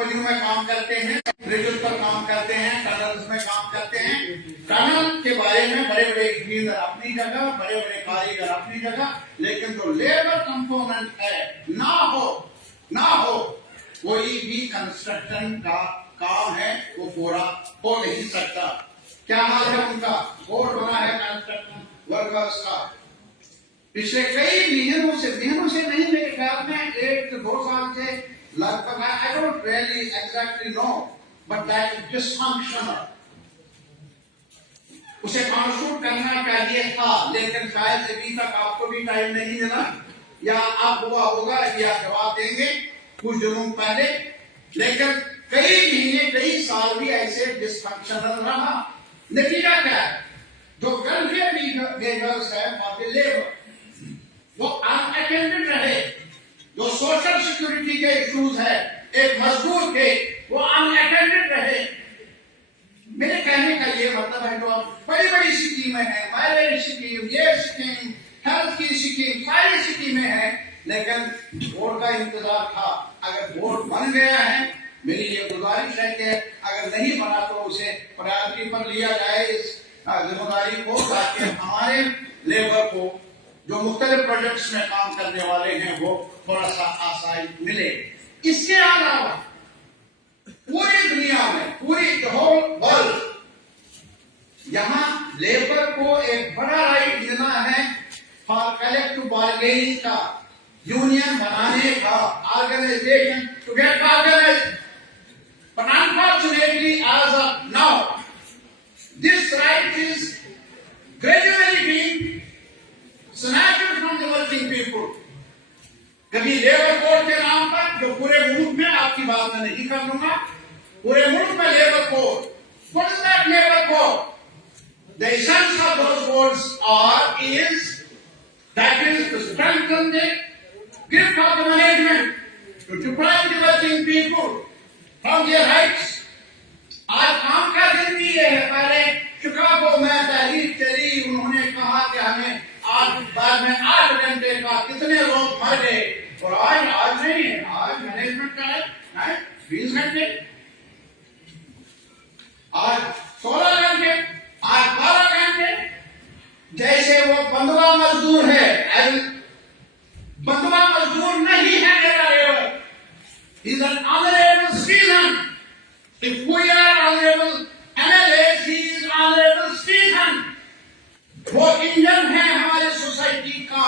कंपनियों में काम करते हैं, ब्रिजेस पर काम करते हैं, टनल्स में काम करते हैं। टनल के बारे में बड़े बड़े इंजीनियर अपनी जगह, बड़े बड़े कारीगर अपनी जगह, लेकिन जो लेबर कंपोनेंट है ना हो कोई भी कंस्ट्रक्शन का काम है वो पूरा हो नहीं सकता। क्या हाल है उनका? बोर्ड बना है कंस्ट्रक्शन वर्कर्स का। पिछले कई महीनों से नहीं, मेरे ख्याल में 1 से 2 साल से लगभग, I don't really exactly know, but that is dysfunctional. उसे कॉन्स्टिट्यूट करना चाहिए था, लेकिन शायद अभी तक आपको भी टाइम नहीं मिला, या आप हुआ होगा या जवाब देंगे कुछ दिनों पहले। लेकिन कई महीने, कई साल भी ऐसे डिसफंक्शनल रहा। नतीजा क्या है? जो वेलफेयर मेजर्स है फॉर द लेबर वो अनअटेंडेड रहे। जो सोशल सिक्योरिटी के इश्यूज है एक मजदूर के, वो अनअटेंडेड रहे। मेरे कहने का ये मतलब है, जो अब बड़ी बड़ी स्कीमें हैं, मैरिज स्कीम, ये स्कीम, हेल्थ की स्कीम, सारी स्कीमें हैं, लेकिन वोट का इंतजार था। अगर वोट बन गया है, मेरी ये गुजारिश है कि अगर नहीं बना तो उसे प्रायोरिटी पर लिया जाए इस जिम्मेदारी को, ताकि हमारे लेबर को जो मुख्तलिफ प्रोजेक्ट्स में काम करने वाले हैं वो थोड़ा सा आसानी मिले। इसके अलावा पूरी दुनिया में, पूरी होल वर्ल्ड, यहाँ लेबर को एक बड़ा राइट मिला है फॉर कलेक्टिव बार्गेनिंग का, यूनियन बनाने का, organisation to get organised. But unfortunately as of now this right is gradually being snatched from the working people। कभी लेबर कोड के नाम पर, जो पूरे मुल्क में, आपकी बात मैं नहीं कर लूंगा, पूरे मुल्क में labour code, what is that labor code? The essence of those codes is that is to strengthen the grip of the management, to deprive the working people from their rights। आज काम का दिन भी ये है। पहले शिकागो में तहरीक चली, उन्होंने कहा कि हमें आज बाद में 8 घंटे का कितने लोग मर गए, और आज नहीं है, आज मैनेजमेंट का है 20 घंटे, आज 16 घंटे, आज 12 घंटे। जैसे वो बंधुआ मजदूर है, बंधुआ मजदूर नहीं है मेरा labour, is an honourable citizen. If we are honorable MLAs, he is honorable citizen। वो इंजन है हमारे सोसाइटी का,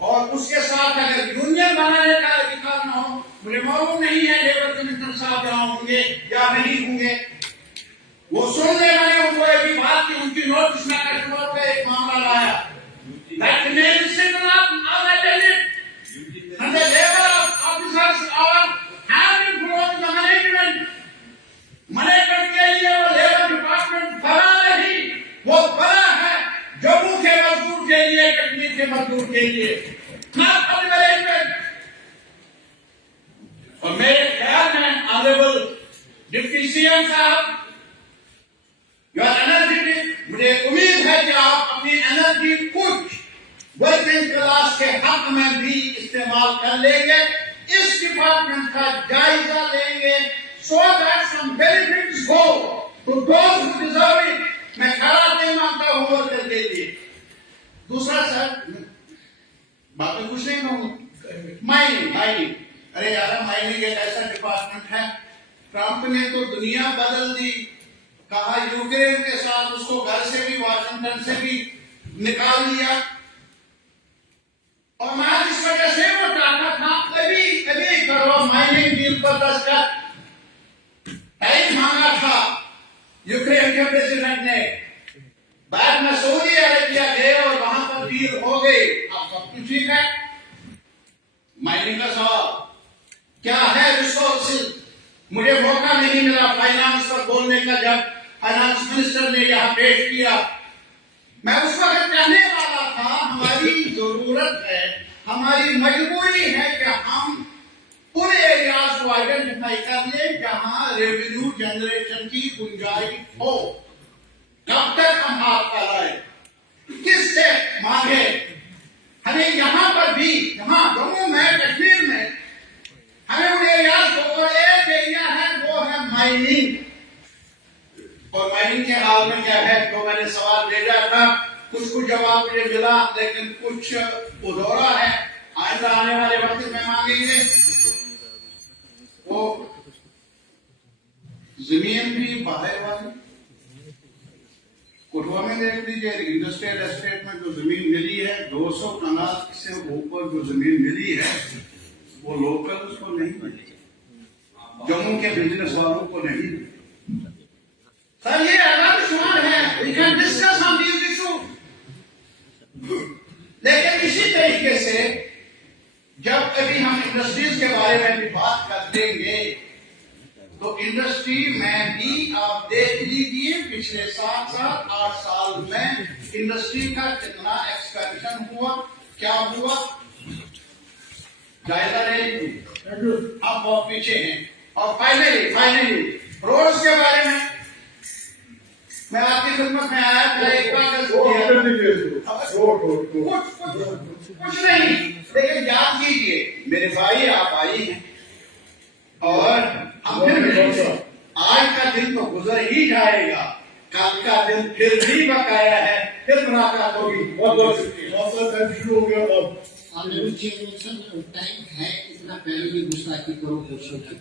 और उसके साथ अगर यूनियन बनाने का अधिकार न हो, मुझे मालूम नहीं है लेबर कमिश्नर साहब जहां होंगे या नहीं होंगे, वो सुनने वाले उनको भी बात की, उनकी नोटिस में कश्मीर पे एक मामला लाया, that remains unattended, and the labor officers are having grown the management के लिए वो लेबर डिपार्टमेंट बड़ा नहीं, वो बड़ा है जम्मू के मजदूर के लिए, कश्मीर के मजदूर के लिए, मैनेजमेंट। और मेरे ख्याल में ऑनरेबल डिप्टी सीएम साहब, यू आर एनर्जेटिक, मुझे उम्मीद है कि आप अपनी एनर्जी कुछ वर्किंग क्लास के हक में भी इस्तेमाल कर लेंगे, इस डिपार्टमेंट का जायजा लेंगे, so that some benefits go to those who deserve it। मैं खड़ा नहीं मानता हूं वर्कर के लिए। दूसरा सर, बातें कुछ नहीं कहूंगा, माइनिंग, अरे यार माइनिंग एक ऐसा डिपार्टमेंट है, ट्रंप ने तो दुनिया बदल दी, कहा यूक्रेन के साथ उसको घर से भी, वाशिंगटन से भी निकाल दिया, और मैं इस वजह से वो चाहता था कभी करो माइनिंग डील पर दस्तखत, टाइम मांगा था यूक्रेन के प्रेसिडेंट ने, बाद में सऊदी अरेबिया गए और वहां पर डील हो गई। अब सब कुछ ठीक है। माइनिंग का सवाल क्या है? रिसोर्सेज, मुझे मौका नहीं मिला फाइनेंस पर बोलने का, जब फाइनेंस मिनिस्टर ने यहाँ पेश किया, मैं उस वक्त कहने वाला था हमारी जरूरत है, हमारी मजबूरी है कि हम उन एरियाज को आइडेंटिफाई कर ले जहां रेवेन्यू जनरेशन की गुंजाइश हो। कब तक हम हाथ फैलाए, किससे मांगे? हमें यहाँ पर भी, यहाँ जम्मू में, कश्मीर में, हमें उन एरियाज को, और एक एरिया है माइनिंग, और माइनिंग के हाल में क्या है, तो मैंने सवाल भेजा था, कुछ जवाब मुझे मिला, लेकिन कुछ अधूरा है, आइंदा आने वाले वक्त में मांगेंगे। वो जमीन भी बाहर वाली कोटवा में देख लीजिए, इंडस्ट्रियल एस्टेट में जो जमीन मिली है, 200 कनाल से ऊपर जो जमीन मिली है, वो लोकल्स को नहीं मिली, जम्मू के बिजनेस वालों को नहीं मिली। सर ये अलग सवाल है, we can discuss on these issues। लेकिन इसी तरीके से जब कभी हम इंडस्ट्रीज के बारे में भी बात कर लेंगे, तो इंडस्ट्री में भी आप देख लीजिए पिछले 7 साल में इंडस्ट्री का कितना एक्सपेंशन हुआ, क्या हुआ, जायजा ले लीजिए। आप बहुत पीछे हैं। और फाइनली रोड्स के बारे में मैं आपकी खिदमत में आया था, एक कागज कुछ नहीं, लेकिन याद कीजिए मेरे भाई, आप आई हैं और हम फिर मिलेंगे। आज का दिन तो गुजर ही जाएगा, कल का दिन फिर भी बकाया है, फिर मुलाकात होगी। बहुत बहुत शुक्रिया। शुरू हो गया टाइम है, इतना पहले ही गुस्ताखी करो क्वेश्चन की।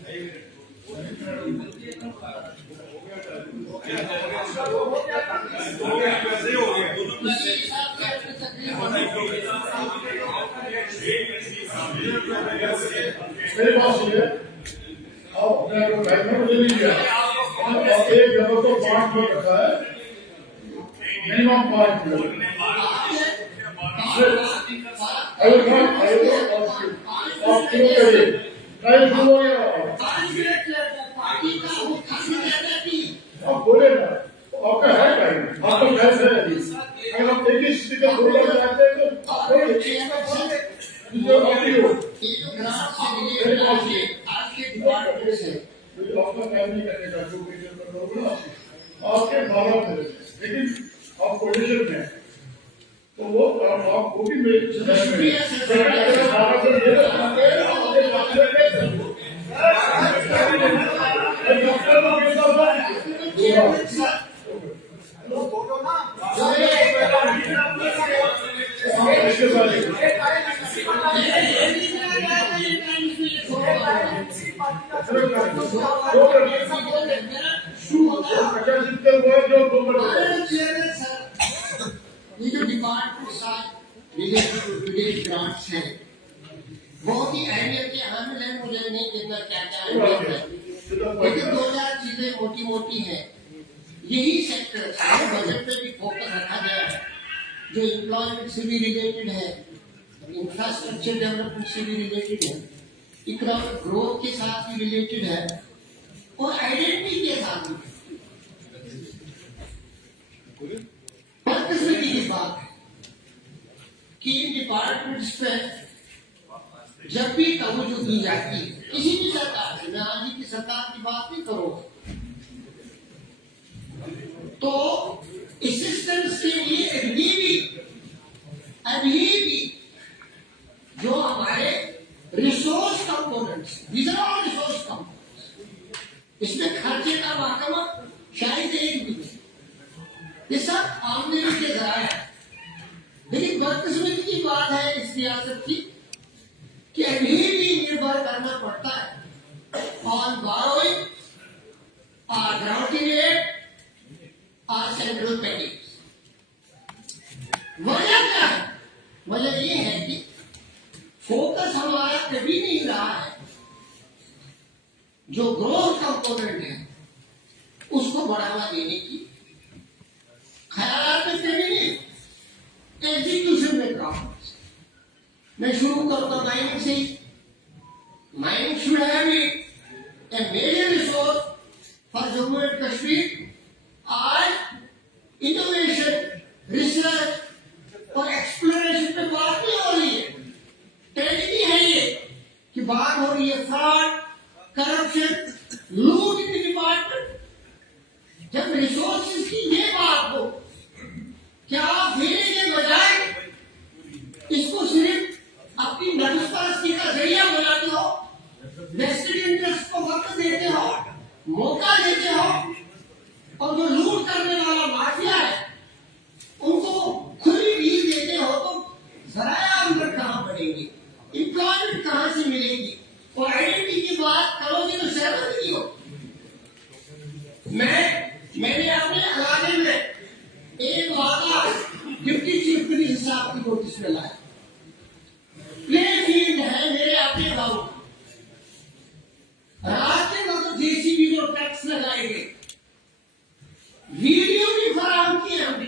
मेरे पास ये अब अपने को बैठने ले लीजिए, और एक जगह को 5 मिनट रखा है, मिनिमम 5 मिनट। आप क्यों करिए, टाइम शुरू हो गया, आप बोले ना, आपका है टाइम, आपका गैस है अभी। अगर आप एक ही स्थिति का प्रोग्राम चाहते हैं तो आपका काम नहीं करने का, जो मीडियम कर रहे हो आपके बारह में, लेकिन आप पोजिशन में तो वो आपको भी मेरी ये जो डिपार्टमेंट साथ रिलेटेड टू टुडेज ग्रांट्स है, बहुत ही अहमियत के हामिल है। मुझे नहीं देखना क्या क्या अहमियत है, लेकिन 2-4 चीजें मोटी मोटी हैं। यही सेक्टर बजट पे भी फोकस रखा गया है, जो एम्प्लॉयमेंट से भी रिलेटेड है, इंफ्रास्ट्रक्चर डेवलपमेंट से भी रिलेटेड है, इकोनॉमिक ग्रोथ के साथ भी रिलेटेड है, और आइडेंटिटी के साथ भी। बदकिस्मती की बात है कि इन डिपार्टमेंट्स पे जब भी तवज्जो दी जाती है किसी भी सरकार से, मैं आज की सरकार की बात नहीं करूंगा, तो असिस्टेंस के लिए अभी भी जो हमारे रिसोर्स कंपोनेंट्स, रिसोर्स कंपोनेंट्स, इसमें खर्चे का महकमा शायद एक भी नहीं, ये सब आमदनी के जराए हैं। लेकिन बदकिस्मती की बात है इस सियासत की कि अभी भी निर्भर करना पड़ता है on burrowing, grounding rate, central पेडिंग। वजह क्या है? वजह ये है कि फोकस हमारा कभी नहीं रहा है जो ग्रोथ कंपोनेंट है उसको बढ़ावा देने की, ख्याल में कभी नहीं, एग्जीक्यूशन में प्रॉब्लम्स। मैं शुरू करूंगा माइनिंग से। Mining should have a major resource for Jammu and Kashmir. आज इनोवेशन, रिसर्च और एक्सप्लोरेशन पे बात नहीं हो रही है, ट्रेजेडी है ये कि बात हो रही है फ्रॉड, करप्शन, लूट इन डिपार्टमेंट। जब रिसोर्सेज की ये बात हो, क्या आप देने के बजाय इसको सिर्फ अपनी नजरपरस्ती का जरिया बनाते हो, वेस्टेड इंटरेस्ट को वक्त देते हो, मौका कराएंगे, वीडियो भी फराहम किए हमने,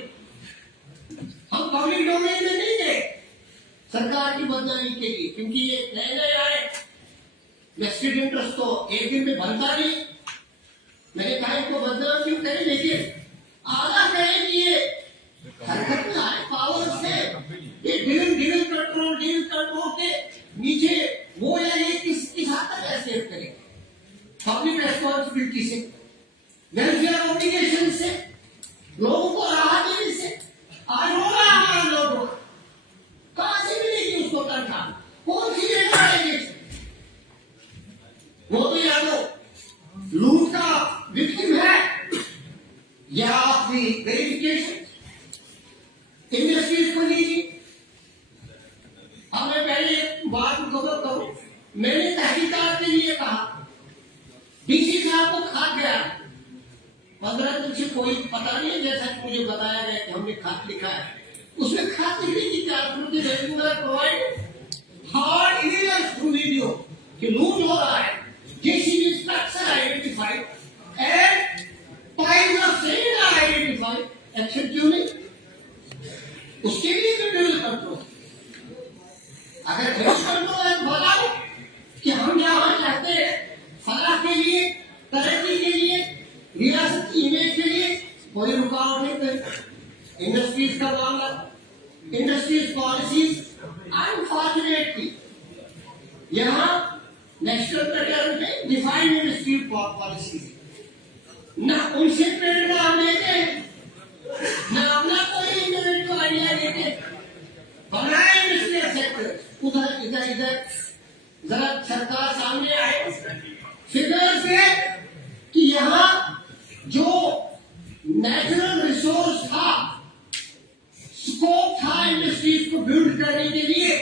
हम पब्लिक डोमेन में नहीं गए सरकार की बदनामी के लिए, क्योंकि ये नए नए आए, वेस्टेड इंटरेस्ट तो एक दिन में बनता नहीं। मैंने कहा इनको बदनाम क्यों करें, लेकिन आधा कहें कि ये हरकत में आए पावर से, ये डील कंट्रोल के नीचे वो या ये किस हद तक ऐसे करेंगे, पब्लिक रेस्पॉन्सिबिलिटी से, वेलफेयर ऑब्लिगेशन से, लोगों को राहत देने से। आज हो रहा हमारा लोगों कहां से मिलेगी उसको तनख्वाह, कौन सी जगह आएगी, वो तो या तो लूट का विक्टिम है या आपकी वेरिफिकेशन इंडस्ट्रीज को लीजिए। अब मैं पहले एक बात कवर करूं, मैंने तहकीकात के लिए कहा, डीसी साहब को खा गया 15 दिन से कोई पता नहीं, जैसा कि मुझे बताया गया कि हमने खत लिखा है, उसमें खत लिखने की क्या provide hard evidence through video कि लूट हो रहा है, JCB structure identified and times of sale are identified, action क्यों नहीं? उसके लिए तो ड्रिल कंट्रोल, अगर ड्रिल कंट्रोल है तो बताओ कि हम जहां चाहते हैं फलाह के लिए, तरक्की के लिए, रियासत की इमेज के लिए कोई रुकावट नहीं करें। इंडस्ट्रीज का मामला, इंडस्ट्रीज पॉलिसीज अनफॉर्चुनेटली यहाँ नेशनल पैटर्न पे डिफाइंड इंडस्ट्री पॉलिसीज, ना उनसे प्रेरणा हम लेते हैं, ना अपना कोई इंडिविजुअल आइडिया देते, बनाए इंडस्ट्रियल सेक्टर उधर इधर जरा सरकार सामने आए फिगर से कि यहाँ जो नेचुरल रिसोर्स था, स्कोप था इंडस्ट्रीज को बिल्ड करने के लिए,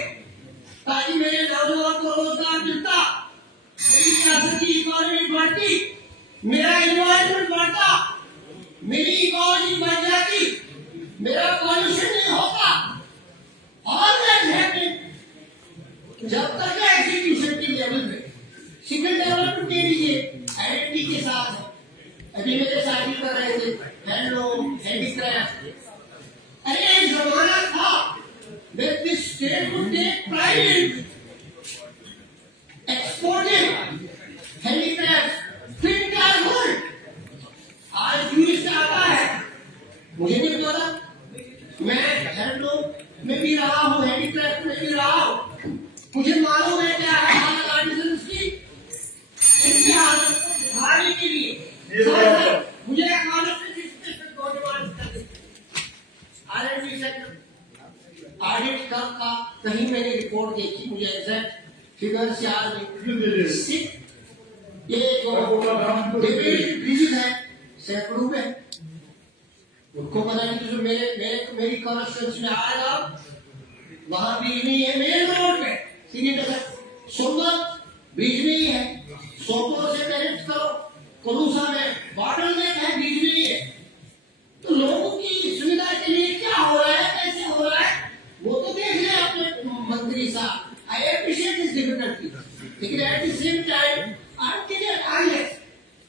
ताकि मेरे नौजवान को रोजगार मिलता, मेरी रियासत की इकोनॉमी बढ़ती, मेरा एनवायरमेंट बढ़ता, मेरी इकोनॉमी बढ़ जाती, मेरा पॉल्यूशन नहीं होता। और जब तक एग्जीक्यूशन की लेवल में सिविल डेवलपमेंट के लिए आईएनटी के साथ है, अभी मेरे साथी कर रहे थे हैंडलूम हैंडीक्राफ्ट, अरे एक जमाना था that this state would take pride in exporting handicrafts to entire world. आज टूरिस्ट आता है, मुझे नहीं पता, मैं हैंडलूम में भी रहा हूँ, हैंडीक्राफ्ट में भी रहा हूँ, मुझे मालूम है क्या है हालत आर्टिजन्स की, इनकी हालत भारी के लिए मुझे आरएनडी सेक्टर ऑडिट का कहीं मैंने रिपोर्ट देखी, मुझे एग्जैक्ट फिगर से याद नहीं, ये जो डिवीजन है सैकड़ों में, उनको पता नहीं, जो मेरी कॉन्स्टिट्यूंसी में आएगा वहां भी नहीं है, मेन रोड पे सोमनाथ बीच में ही है, सोपोर से कनेक्ट करो, कोलूसा में बॉर्डर में है, बीच में ही है। तो लोगों की सुविधा के लिए क्या हो रहा है, कैसे हो रहा है, वो तो देख ले आपने मंत्री साहब। आई अप्रिशिएट दिस डिफिकल्टी, लेकिन at the same time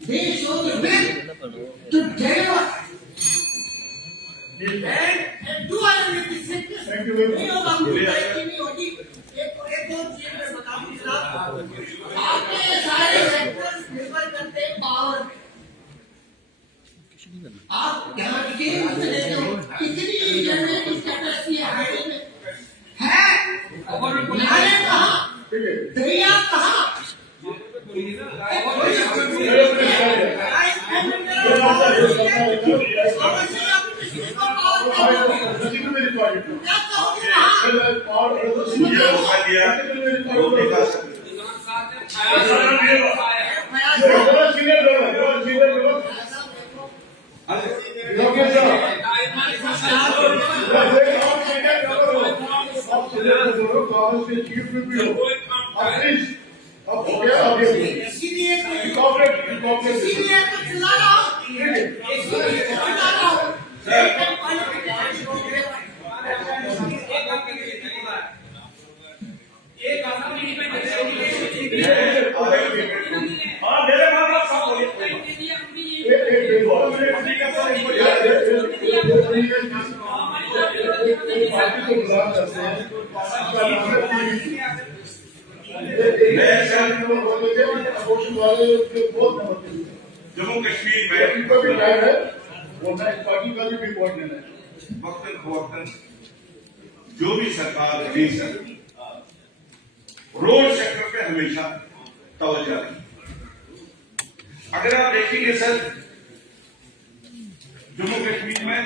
they show the will to deliver and do away with this sickness. Thank you very much. नहीं होगा, मुझे नहीं होगी। एक दो चीज मैं बताऊं जनाब, आपके सारे सेक्टर्स निर्भर करते हैं पावर पे। आप यहाँ की कितनी जनरेटिव कैपेसिटी है हाईवे में है, नाले कहाँ, दरिया कहाँ, वाले के बहुत नंबर के लिए जम्मू कश्मीर मेरे में को भी टाइम है वो मैं इस पार्टी का भी रिपोर्ट लेना है। वक्तन फवक्तन जो भी सरकार रही सर रोड सेक्टर पे हमेशा तवज्जो रही। अगर आप देखेंगे सर जम्मू कश्मीर में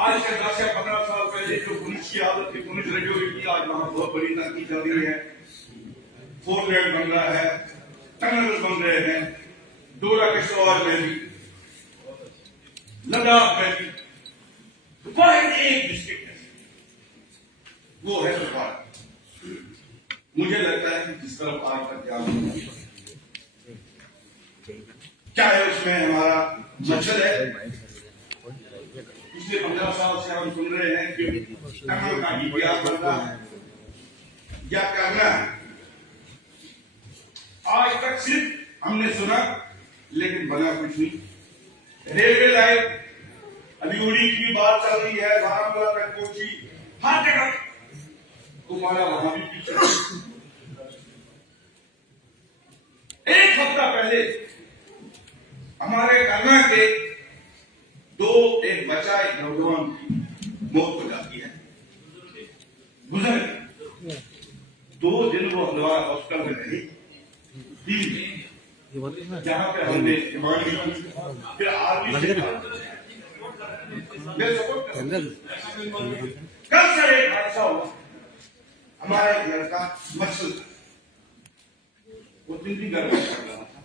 आज से 10 या 15 साल पहले जो पुलिस की हालत थी, पुलिस रजौरी की, आज वहां बहुत बड़ी तरक्की चल रही है। 4 लेन बन रहा है, टनल बन रहे हैं, डोडा किश्तवाड़ में भी, लद्दाख में भी। वाहिद एक डिस्ट्रिक्ट है, वो है कुपवाड़ा। मुझे लगता है कि जिस तरफ आज तक ध्यान चाहे उसमें हमारा मकसद है। पिछले 15 साल से हम सुन रहे हैं कि टनल का डीपीआर बन रहा है या करना है। आज तक सिर्फ हमने सुना, लेकिन बना कुछ नहीं। रेलवे लाइन अभी उड़ी की बात चल रही है, बारामूला तक पहुंची, हर जगह कुपवाड़ा वहां भी पीछे। एक हफ्ता पहले हमारे करना के एक बच्चा एक नौजवान की मौत हो जाती है, गुजर गई। 2 दिन वो हल्द्वारा हॉस्पिटल में रही, 3 दिन जहां पे हमने फिर आर्मी से कल सर एक हादसा हुआ। हमारा एक लड़का मछल वो चंडीगढ़ में चल रहा था,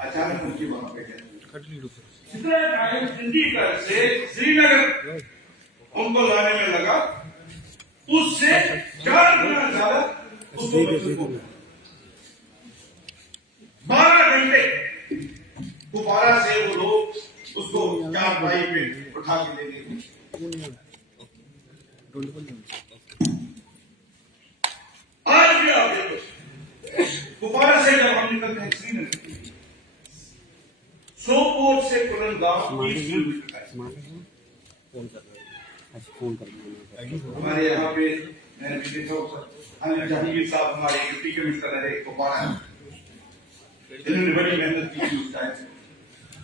अचानक उनकी वहां पे चंडीगढ़ से श्रीनगर उनको लाने में लगा, उससे 4 गुना ज्यादा उसको 12 घंटे कुपवाड़ा से वो लोग उसको 4 बाइक पे उठा के ले गए। आज भी आप देखो कुपवाड़ा से जब हम निकलते हैं श्रीनगर, सोपोर से कुलनगांव 20 किलोमीटर का। हमारे यहाँ पे जहांगीर साहब हमारे डिप्टी कमिश्नर रहे कुपवाड़ा, इन्होंने बड़ी मेहनत की थी उस टाइम से।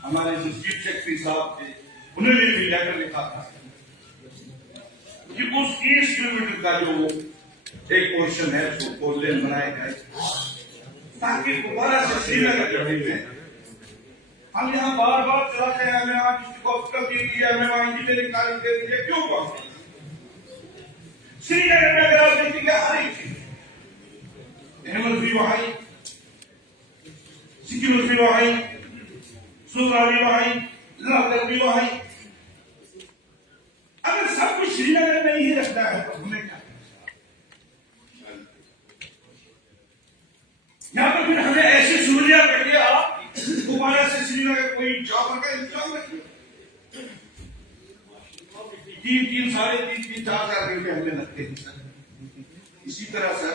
हमारे जो चीफ सेक्रेटरी साहब थे, उन्होंने भी लेटर लिखा था कि उस 30 किलोमीटर का जो एक पोर्शन है उसको 4 लेन बनाया जाए, ताकि कुपवाड़ा से श्रीनगर जाने में हम यहाँ बार बार चलाते हैं, हमें वहां डिस्ट्रिक्ट हॉस्पिटल दे दीजिए, हमें वहां इंजीनियरिंग कॉलेज दे दीजिए, क्यों पहुंचे? श्रीनगर में अगर आप देखेंगे हर एक चीज, अहमद भी वहां, सिक्किम भी वहां, सूरा भी वहां, लाहौर भी वहां। अगर सब कुछ श्रीनगर में ही रखना है तो हमें क्या, या तो फिर हमें ऐसी सहूलियत करिए, आप कुपवाड़ा से श्रीनगर कोई जॉब का इंतजाम रखिए। 3 साढ़े 3 4 हजार रुपये हमें लगते हैं सर। इसी तरह सर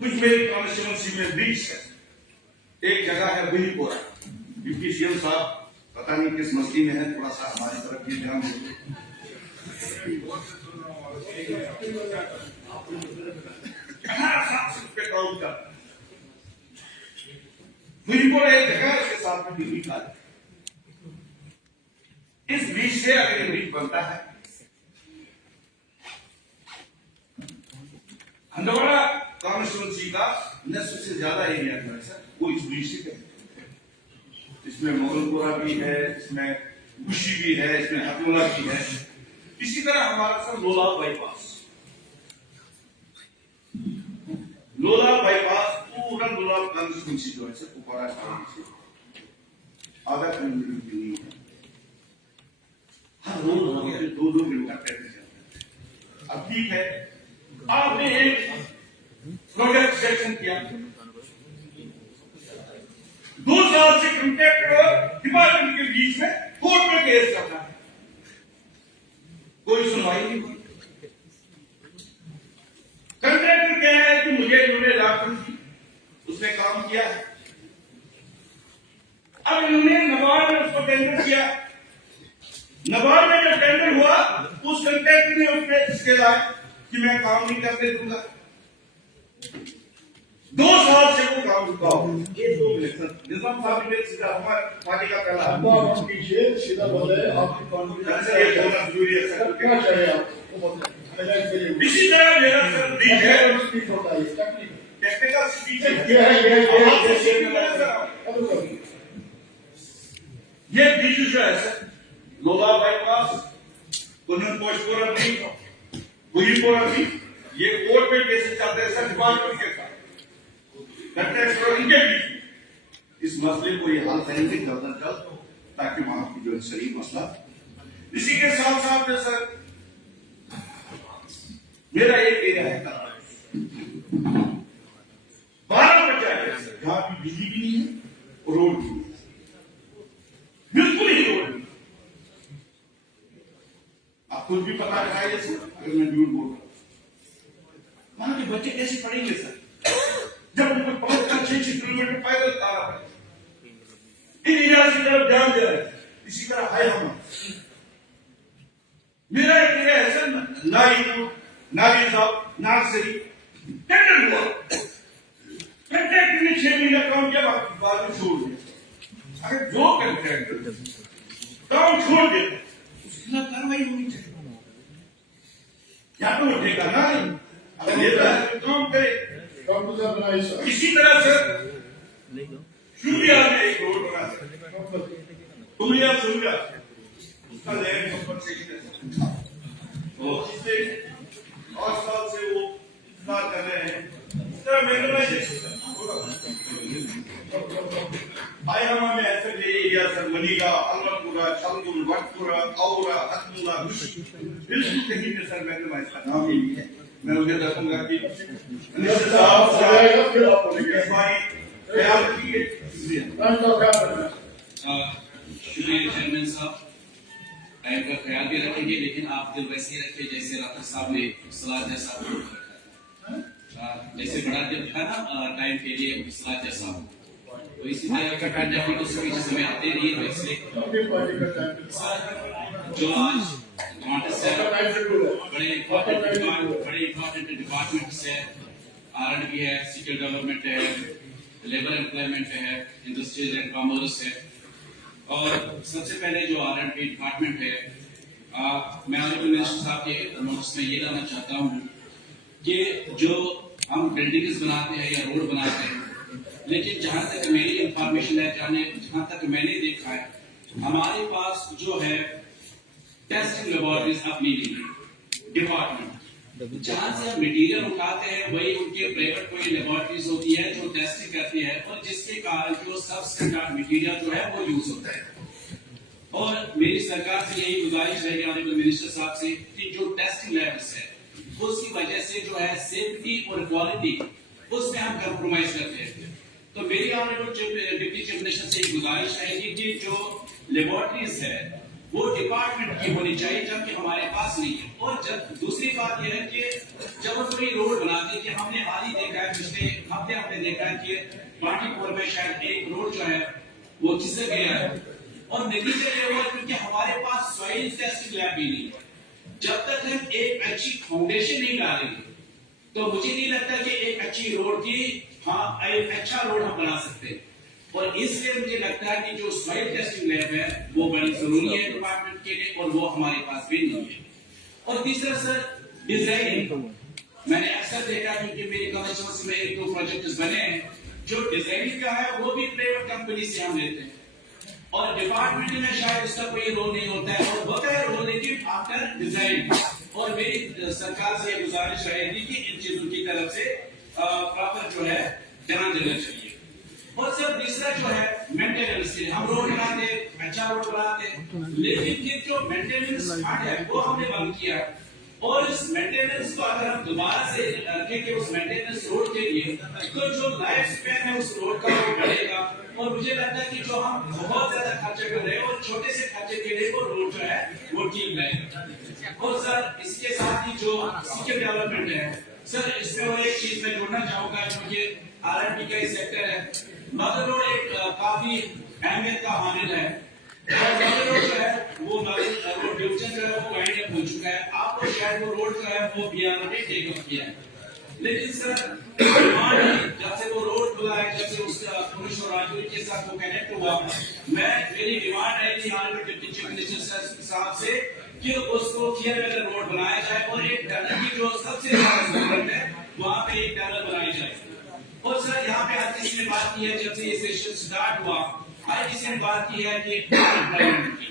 कुछ मेरी कॉन्स्टिट्यूंसी में ब्रिज है, एक जगह है बुहीपोरा, डिप्टी सीएम साहब पता नहीं किस मस्ती में है, थोड़ा सा हमारी तरफ ये ध्यान दीजिए। एक जगह इसके साथ में डिग्री का, इस ब्रिज से अगर ये ब्रिज बनता है, हंदवाड़ा कॉन्स्टिट्यूंसी का 900 से ज्यादा एरिया जो है सर वो इस ब्रिज से कहते हैं। इसमें मोगलपुरा भी है, इसमें गुशी भी है, इसमें हटोला भी है। इसी तरह हमारा सर लोला बाईपास पूरा लोला कॉन्स्टिट्यूंसी जो है सर कुपवाड़ा से आधा किलोमीटर की नहीं है, हर रोज 2-2 किलोमीटर पैदल चलते हैं। अब ठीक है, आपने एक प्रोजेक्ट सेक्शन किया, 2 साल से कॉन्ट्रैक्टर डिपार्टमेंट के बीच में कोर्ट में केस चल रहा है, कोई सुनवाई नहीं हुई। कॉन्ट्रैक्टर कह रहा है कि मुझे इन्होंने लाखों की उसने काम किया है। अब इन्होंने नबार्ड में उसको टेंडर किया, नबार्ड में जब टेंडर हुआ उस कॉन्ट्रैक्टर ने उसमें इसके लाए कि मैं काम नहीं करने दूंगा। 2 साल से वो काम रुका हो। ये 2 मिनट निजाम साहब ने सीधा हमारे पार्टी का पहला आपको आप कीजिए, सीधा बोले आपकी कॉन्फिडेंस ये बोलना जरूरी है सर। क्या चाहिए आपको बताइए। इसी तरह मेरा सर बीच है स्पीच होता है टेक्निकल स्पीच है। ये बीच जो है सर लोला बाईपास कुनन पोस्टपुरा भी बुईपुरा भी ये कोर्ट में केसेस चलते हैं सर डिपार्टमेंट के साथ करते हैं सर इनके बीच इस मसले को ये हल करेंगे जल्द से जल्द ताकि वहां की जो शरीफ मसला। इसी के साथ साथ में सर मेरा एक एरिया है 12 पंचायत है सर जहां की बिजली भी नहीं है और रोड भी नहीं है, बिल्कुल ही रोड नहीं। आप खुद भी पता लगाइए सर अगर मैं झूठ बोल रहा हूं। वहां के बच्चे कैसे पढ़ेंगे सर जब उनको 5-6 किलोमीटर पैदल तारा है। इन इलाज की तरफ ध्यान दे रहे हैं। इसी तरह है हम मेरा एक एरिया है सर नारीपुर नारी साहब नागसरी टेंडर हुआ कंट्रैक्टर ने 6 महीना काम किया बाकी बाद में छोड़ दिया। अगर जो कंट्रैक्टर काम छोड़ दे उसके खिलाफ कार्रवाई होनी चाहिए। या तो उठेगा ना अगर ये काम करे। इसी तरह से शुक्रिया में एक रोड बना तुमलिया सुनिया उसका लैंड संपर्क से तो इससे 8 साल से वो इंतजार कर रहे हैं। इस तरह आयामा में ऐसे एरिया सर मनीगा अलमपुरा छलगुल वटपुरा औरा हतमुला बिल्कुल कहीं पे सर मैंने इसका नाम ही नहीं है। मैं उन्हें दसूंगा कि मिनिस्टर साहब फिर आप बोलेंगे ख्याल रखिए। शुक्रिया चेयरमैन साहब, टाइम का ख्याल भी रखेंगे लेकिन आप दिल वैसे ही रखिए जैसे राठौर साहब ने सलाह जैसा रखा था। जैसे बड़ा दिल था ना टाइम के लिए सलाह जैसा तो इसी तरह का टाइम जब तो सभी चीजें आते रही वैसे जो आज टमाटर से बड़े इम्पोर्टेंट डिपार्टमेंट्स है R&D है स्किल डेवलपमेंट है लेबर एम्प्लॉयमेंट है इंडस्ट्रीज एंड कॉमर्स है। और सबसे पहले जो R&D डिपार्टमेंट है मैं ऑनरेबल मिनिस्टर साहब के नोटिस में ये लाना चाहता हूँ कि जो हम बिल्डिंग्स बनाते हैं या रोड बनाते हैं लेकिन जहां तक मेरी इंफॉर्मेशन है जहां तक मैंने देखा है हमारे पास जो है टेस्टिंग लेबोरेटरीज अपनी नहीं है डिपार्टमेंट जहां से हम मटेरियल उठाते हैं वही उनके प्राइवेट कोई लेबोरेटरीज होती है जो टेस्टिंग करती है और जिसके कारण जो सब स्टैंडर्ड मटेरियल जो है वो यूज होता है। और मेरी सरकार से यही गुजारिश रहेगी ऑनरेबल मिनिस्टर साहब से कि जो टेस्टिंग लैब्स है उसकी वजह से जो है सेफ्टी और क्वालिटी उसमें हम कंप्रोमाइज करते हैं। तो मेरी ऑनरेबल डिप्टी चीफ मिनिस्टर से गुजारिश रहेगी कि जो लेबोरेटरीज है वो डिपार्टमेंट की होनी चाहिए जबकि हमारे पास नहीं है। और जब दूसरी बात यह है कि जब हम कोई रोड बनाते हैं कि हमने हाल ही देखा है पिछले हफ्ते हमने देखा है कि पाटीपुर में शायद एक रोड जो है वो खिसक गया है और नतीजा ये हुआ क्योंकि हमारे पास सॉइल टेस्टिंग लैब भी नहीं है। जब तक हम एक अच्छी फाउंडेशन नहीं डालेंगे तो मुझे नहीं लगता कि एक अच्छी रोड की एक अच्छा रोड हम बना सकते हैं। और इसलिए मुझे लगता है कि जो सॉइल टेस्टिंग लैब है वो बड़ी जरूरी है डिपार्टमेंट के लिए और वो हमारे पास भी नहीं है। और तीसरा सर डिजाइनिंग मैंने अक्सर देखा क्योंकि मेरे कॉन्स्टिट्यूएंसी में 1-2 प्रोजेक्ट्स बने हैं जो डिजाइनिंग का है वो भी प्राइवेट कंपनी से हम लेते हैं और डिपार्टमेंट में शायद उसका कोई रोल नहीं होता है और होता है रोल लेकिन आफ्टर डिजाइन। और मेरी सरकार से गुजारिश रहेगी कि इन चीजों की तरफ से प्रॉपर जो है ध्यान देना चाहिए। और सर तीसरा जो है मेंटेनेंस के हम रोड बनाते अच्छा रोड बनाते लेकिन ये जो मेंटेनेंस पार्ट है वो हमने बंद किया और इस मेंटेनेंस को अगर हम दोबारा से रखेंगे उस मेंटेनेंस रोड के लिए तो जो लाइफ स्पैन है उस रोड का वो बढ़ेगा। और मुझे लगता है कि जो हम बहुत ज्यादा खर्चे कर रहे हैं और छोटे से खर्चे के लिए वो रोड जो है वो ठीक रहेगा। और सर इसके साथ ही जो स्किल डेवलपमेंट है सर इसमें वो एक चीज मैं जोड़ना चाहूंगा क्योंकि R&D का ही सेक्टर है मगर रोड एक काफी अहमियत का हामिल है और नाले रोड जो है वो नाले रोड डिवीजन जो है वो वाइंड अप हो चुका है। आप लोग शायद वो रोड जो है वो बिहार में टेक ऑफ किया है, लेकिन सर जब से वो रोड खुला है, जब से उस पुलिस और राजौरी के साथ वो कनेक्ट हुआ, मेरी डिमांड है कि यहाँ पे डिप्टी चीफ मिनिस्टर साहब से कि उसको क्लियर अगर रोड बनाया जाए और एक टनल की जो सबसे ज्यादा जरूरत है वहाँ पे एक टनल बनाई जाए। और सर यहाँ पे हर किसी ने बात की है, जब से ये सेशन स्टार्ट हुआ हर किसी ने बात की है कि अनएम्प्लॉयमेंट की।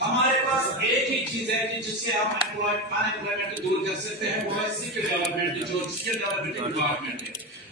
हमारे पास एक ही चीज है कि जिससे हम अनएम्प्लॉयमेंट दूर कर सकते हैं, वो है स्किल डेवलपमेंट, जो स्किल डेवलपमेंट डिपार्टमेंट है।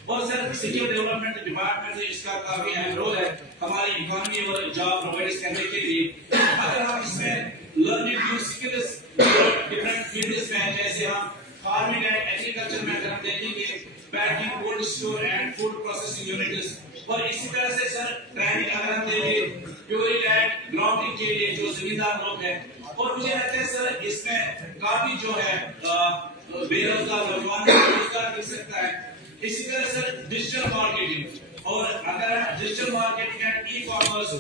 और सर स्किल डेवलपमेंट डिपार्टमेंट में इसका काफी अहम रोल है हमारी इकोनॉमी और जॉब प्रोवाइड करने के लिए। अगर हम इसमें learning new skills different fields में है, जैसे हम फार्मिंग एंड एग्रीकल्चर में अगर हम देखेंगे packing, cold store and food processing units, और इसी तरह से सर ट्रेनिंग अगर हम देंगे प्योरी लैंड ग्राउंडिंग के लिए जो जमींदार लोग हैं। और मुझे लगता है सर इसमें काफी जो है बेरोजगार नौजवान को रोजगार मिल सकता है। इसी तरह सर डिजिटल मार्केटिंग, और अगर digital marketing and e commerce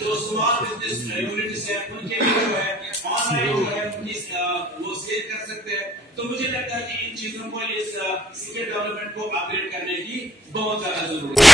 जो स्मॉल बिजनेस यूनिट्स है उनके लिए जो है ऑनलाइन जो है वो सेल कर सकते हैं। तो मुझे लगता है कि इन चीजों को इस स्किल डेवलपमेंट को अपग्रेड करने की बहुत ज्यादा जरूरत है।